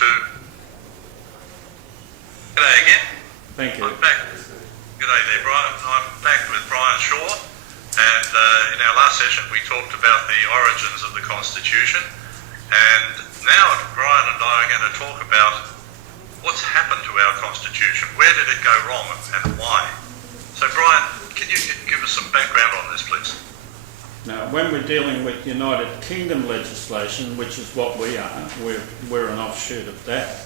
to... G'day again. Thank you. I'm back. G'day there, Brian. I'm back with Brian Shaw, and in our last session we talked about the origins of the Constitution, and now Brian and I are going to talk about what's happened to our Constitution. Where did it go wrong and why? So Brian, can you give us some background on this, please? Now, when we're dealing with United Kingdom legislation, which is what we are, we're an offshoot of that,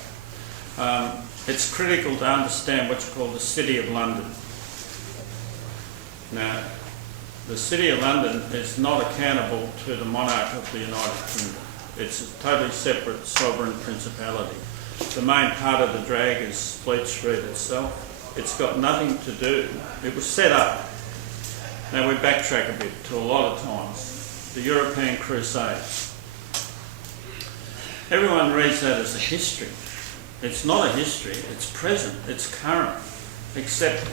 it's critical to understand what's called the City of London. Now, the City of London is not accountable to the monarch of the United Kingdom. It's a totally separate sovereign principality. The main part of the drag is Fleet Street itself. It's got nothing to do. It was set up. Now we backtrack a bit to a lot of times. The European Crusades. Everyone reads that as a history. It's not a history, it's present, it's current. Except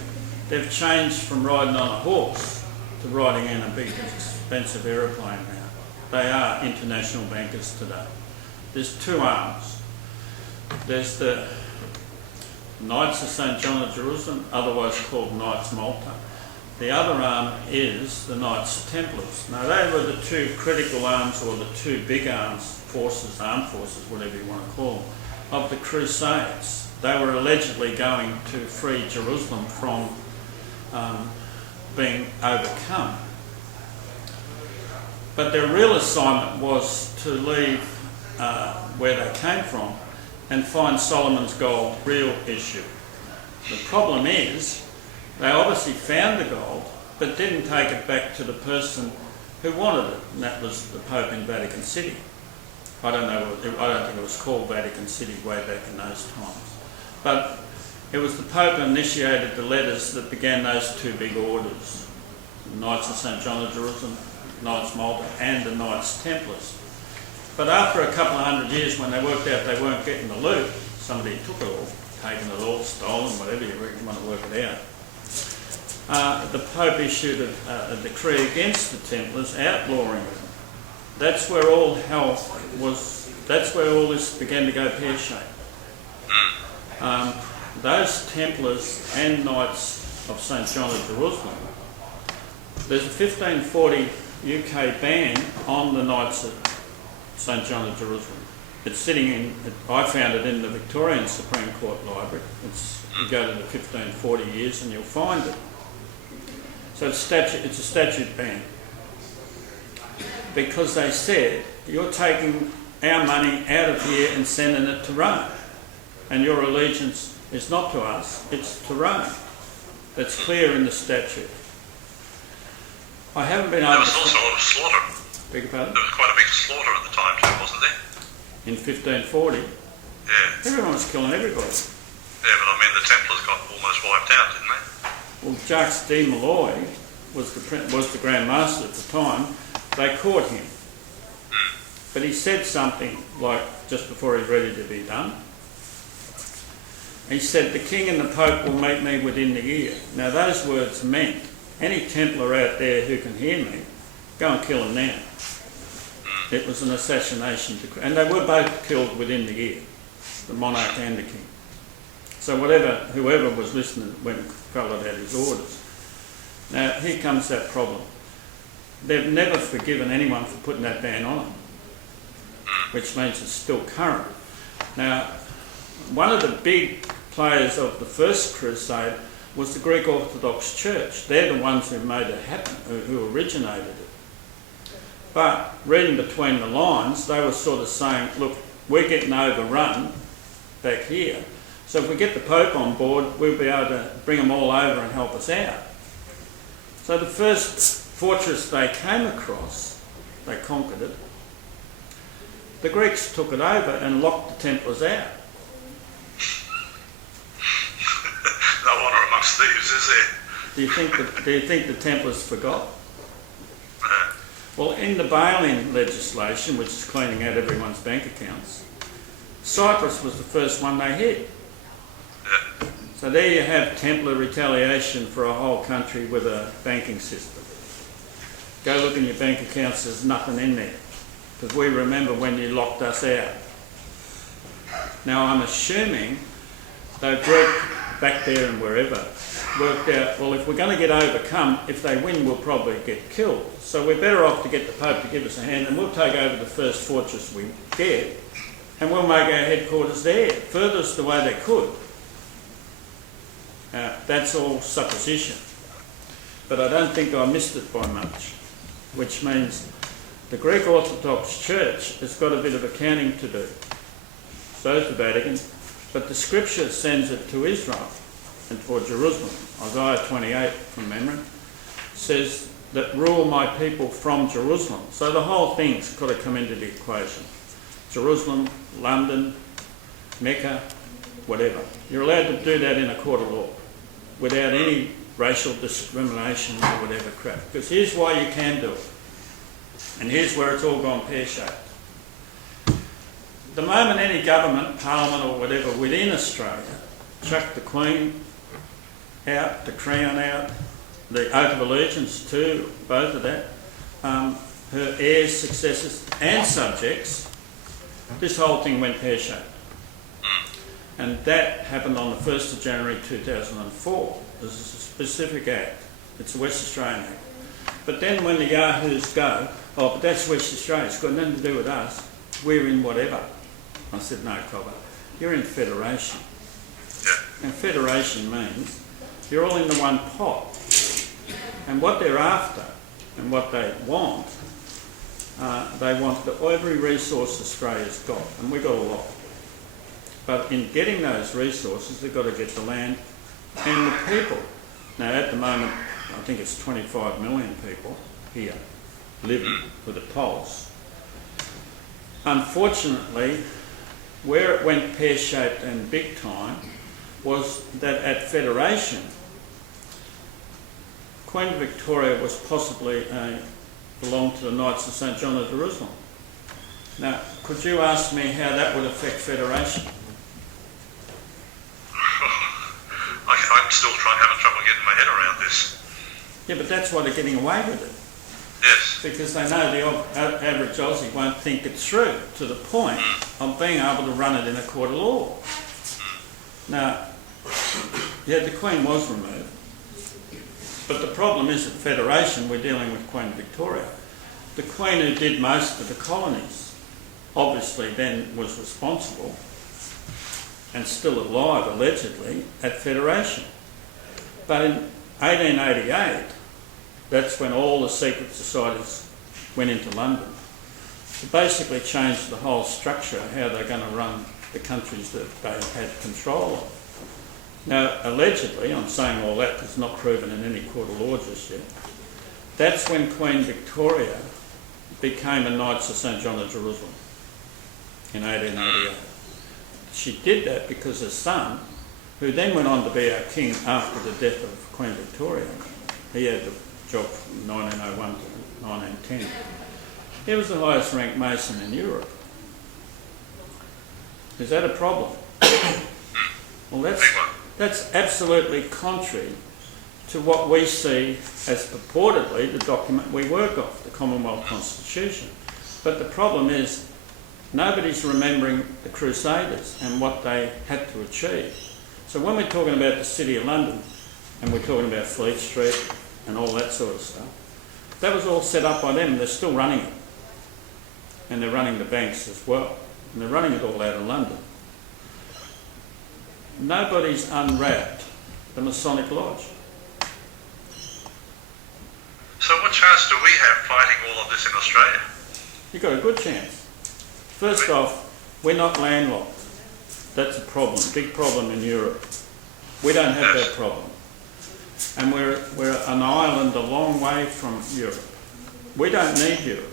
they've changed from riding on a horse to riding in a big expensive aeroplane now. They are international bankers today. There's two arms. There's the Knights of St. John of Jerusalem, otherwise called Knights Malta. The other arm is the Knights Templars. Now they were the two critical arms, or the two big arms, forces, armed forces, whatever you want to call them, of the Crusades. They were allegedly going to free Jerusalem from being overcome. But their real assignment was to leave where they came from and find Solomon's gold, real issue. The problem is, they obviously found the gold, but didn't take it back to the person who wanted it, and that was the Pope in Vatican City. I don't think it was called Vatican City way back in those times. But it was the Pope who initiated the letters that began those two big orders, the Knights of St. John of Jerusalem, Knights Malta, and the Knights Templars. But after a couple of 100 years, when they worked out they weren't getting the loot, somebody took it all, taken it all, stolen, whatever you want to work it out. The Pope issued a decree against the Templars, outlawing them. That's where all hell was, that's where all this began to go pear-shaped. Those Templars and Knights of St. John of Jerusalem, there's a 1540 UK ban on the Knights of St. John of Jerusalem. It's sitting in, I found it in the Victorian Supreme Court Library. You go to the 1540 years and you'll find it. So it's a statute ban. Because they said, you're taking our money out of here and sending it to Rome. And your allegiance is not to us, it's to Rome. That's clear in the statute. I haven't been able to... There was also a lot of slaughter. Beg your pardon? There was quite a big slaughter at the time too, wasn't there? In 1540? Yeah. Everyone was killing everybody. Yeah, but I mean the Templars got almost wiped out, didn't they? Well, Jacques de Molloy was the Grand Master at the time. They caught him. But he said something like, just before he's ready to be done, he said, the King and the Pope will meet me within the year. Now those words meant, any Templar out there who can hear me, go and kill him now. It was an assassination decree. And they were both killed within the year, the monarch and the king. So whoever was listening went and followed out his orders. Now here comes that problem. They've never forgiven anyone for putting that ban on them, which means it's still current. Now, one of the big players of the First Crusade was the Greek Orthodox Church. They're the ones who made it happen, who originated it. But reading between the lines, they were sort of saying, look, we're getting overrun back here, so if we get the Pope on board, we'll be able to bring them all over and help us out. So the first fortress they came across, they conquered it, the Greeks took it over and locked the Templars out. No honour amongst thieves, is there? Do you think the Templars forgot? Well, in the bailing legislation, which is cleaning out everyone's bank accounts, Cyprus was the first one they hit. Yeah. So there you have Templar retaliation for a whole country with a banking system. Go look in your bank accounts, there's nothing in there. Because we remember when you locked us out. Now I'm assuming they've worked back there and wherever, worked out, well, if we're going to get overcome, if they win, we'll probably get killed. So we're better off to get the Pope to give us a hand, and we'll take over the first fortress we get, and we'll make our headquarters there, furthest the way they could. That's all supposition. But I don't think I missed it by much, which means the Greek Orthodox Church has got a bit of accounting to do. So's the Vatican, but the Scripture sends it to Israel and for Jerusalem. Isaiah 28, from memory, says that rule my people from Jerusalem. So the whole thing's got to come into the equation. Jerusalem, London, Mecca, whatever. You're allowed to do that in a court of law without any racial discrimination or whatever crap. Because here's why you can do it. And here's where it's all gone pear-shaped. The moment any government, parliament or whatever within Australia chuck the Queen out, the Crown out, the oath of allegiance too, both of that, her heirs, successors and subjects, this whole thing went pear-shaped. And that happened on the 1st of January 2004. This is a specific act. It's a West Australian Act. But then when the yahoos go, oh, but that's West Australia, it's got nothing to do with us, we're in whatever. I said, no, Cobber, you're in federation. Yeah. And federation means you're all in the one pot. And what they're after and what they want every resource Australia's got, and we've got a lot. But in getting those resources, they've got to get the land and the people. Now, at the moment, I think it's 25 million people here living with a pulse. Unfortunately, where it went pear-shaped and big time was that at Federation, Queen Victoria was possibly belonged to the Knights of St John of Jerusalem. Now, could you ask me how that would affect Federation? I'm still having trouble getting my head around this. Yeah, but that's why they're getting away with it. Yes. Because they know the average Aussie won't think it through to the point of being able to run it in a court of law. Now, yeah, the Queen was removed. But the problem is at Federation we're dealing with Queen Victoria. The Queen who did most of the colonies obviously then was responsible and still alive allegedly at Federation. But in 1888, that's when all the secret societies went into London to basically change the whole structure, how they're going to run the countries that they had control of. Now, allegedly, I'm saying all that because it's not proven in any court of law just yet, that's when Queen Victoria became a Knights of St John of Jerusalem in 1888. She did that because her son, who then went on to be our king after the death of Queen Victoria, he had the job from 1901 to 1910. He was the highest ranked Mason in Europe. Is that a problem? Well, that's absolutely contrary to what we see as purportedly the document we work off, the Commonwealth Constitution. But the problem is nobody's remembering the Crusaders and what they had to achieve. So when we're talking about the City of London and we're talking about Fleet Street and all that sort of stuff, that was all set up by them. They're still running it. And they're running the banks as well. And they're running it all out of London. Nobody's unwrapped the Masonic Lodge. So what chance do we have fighting all of this in Australia? You've got a good chance. First off, we're not landlocked. That's a problem, big problem in Europe. We don't have that problem. And we're an island a long way from Europe. We don't need Europe.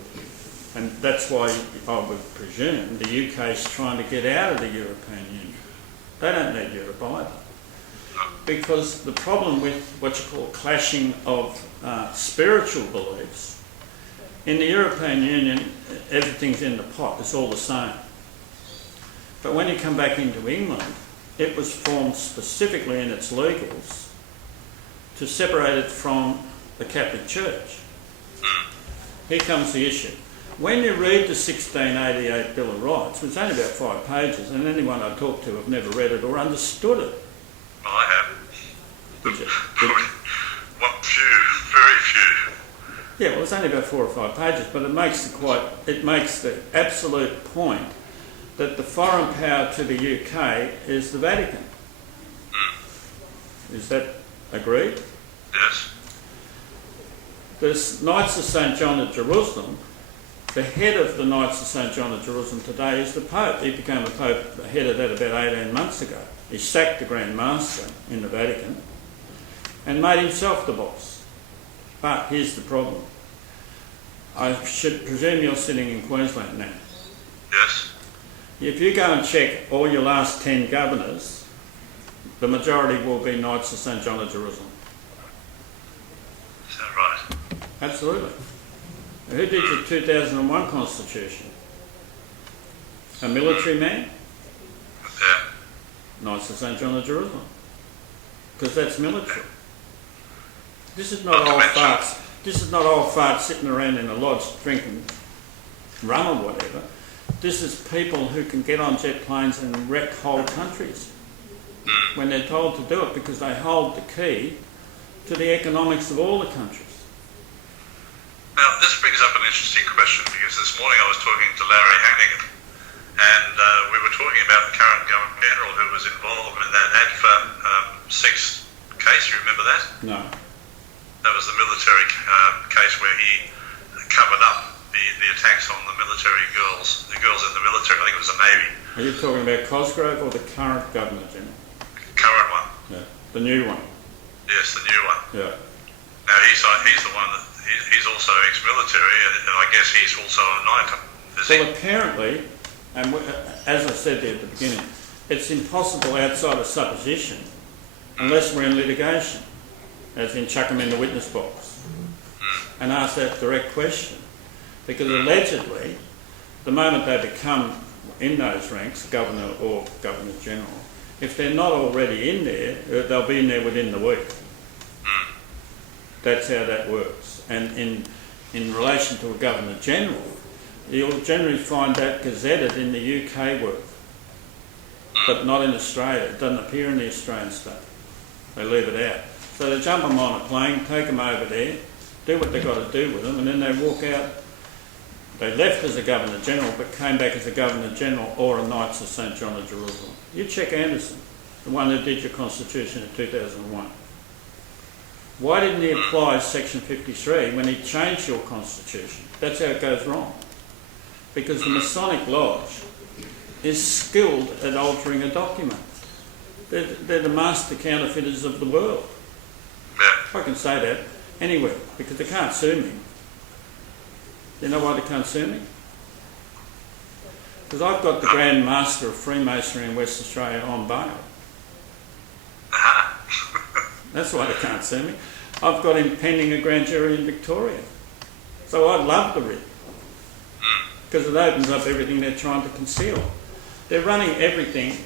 And that's why I would presume the UK is trying to get out of the European Union. They don't need Europe either. Because the problem with what you call clashing of spiritual beliefs, in the European Union, everything's in the pot, it's all the same. But when you come back into England, it was formed specifically in its legals to separate it from the Catholic Church. Here comes the issue. When you read the 1688 Bill of Rights, it's only about 5 pages, and anyone I talk to have never read it or understood it. Well, I have. Did you? What few, very few. Yeah, well, it's only about 4 or 5 pages, but it makes the absolute point that the foreign power to the UK is the Vatican. Is that agreed? Yes. The Knights of St John of Jerusalem, the head of the Knights of St John of Jerusalem today is the Pope. He became a Pope, the head of that about 18 months ago. He sacked the Grand Master in the Vatican and made himself the boss. But here's the problem. I should presume you're sitting in Queensland now. Yes. If you go and check all your last 10 governors, the majority will be Knights of St John of Jerusalem. Is that right? Absolutely. Who did the 2001 Constitution? A military man? Yeah. Knights of St John of Jerusalem. Because that's military. This is not old farts. This is not old farts sitting around in a lodge drinking rum or whatever. This is people who can get on jet planes and wreck whole countries when they're told to do it, because they hold the key to the economics of all the countries. Now, this brings up an interesting question, because this morning I was talking to Larry Hannigan, and we were talking about the current Governor General who was involved in that ADFA 6 case. You remember that? No. That was the military case where he covered up the attacks on the military girls, the girls in the military. I think it was the Navy. Are you talking about Cosgrove or the current Governor General? Current one. Yeah. The new one? Yes, the new one. Yeah. Now, he's the one that, he's also ex-military, and I guess he's also a knight, is he? Well, apparently, and as I said there at the beginning, it's impossible outside of supposition unless we're in litigation, as in chuck them in the witness box and ask that direct question. Because allegedly, the moment they become in those ranks, Governor or Governor General, if they're not already in there, they'll be in there within the week. That's how that works. And in relation to a Governor General, you'll generally find that gazetted in the UK work, but not in Australia. It doesn't appear in the Australian stuff. They leave it out. So they jump them on a plane, take them over there, do what they've got to do with them, and then they walk out. They left as a Governor General, but came back as a Governor General or a Knights of St John of Jerusalem. You check Anderson, the one who did your Constitution in 2001. Why didn't he apply Section 53 when he changed your Constitution? That's how it goes wrong. Because the Masonic Lodge is skilled at altering a document. They're the master counterfeiters of the world. Yeah. I can say that anywhere, because they can't sue me. You know why they can't sue me? Because I've got the Grand Master of Freemasonry in West Australia on bail. That's why they can't sue me. I've got him pending a grand jury in Victoria. So I'd love the writ, because it opens up everything they're trying to conceal. They're running everything.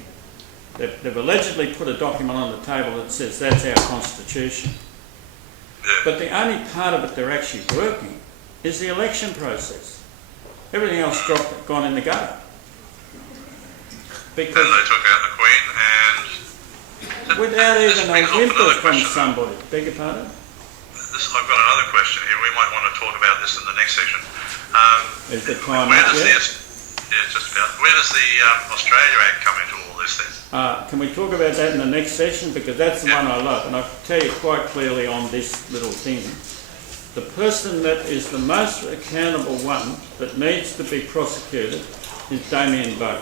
They've allegedly put a document on the table that says that's our Constitution. But the only part of it they're actually working is the election process. Everything else gone in the gutter. Because then they took out the Queen and... without even a whimper from somebody. Beg your pardon? I've got another question here. We might want to talk about this in the next section. Is the time where up does yet? just about. Where does the Australia Act come into all this then? Can we talk about that in the next session? Because that's the one I love. And I tell you quite clearly on this little thing, the person that is the most accountable one that needs to be prosecuted is Damien Bowe.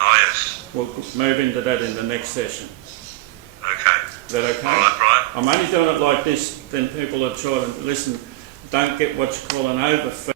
Oh, yes. We'll move into that in the next session. Okay. Is that okay? All right, Brian. I'm only doing it like this, then people are trying to listen, don't get what you call an overfeed.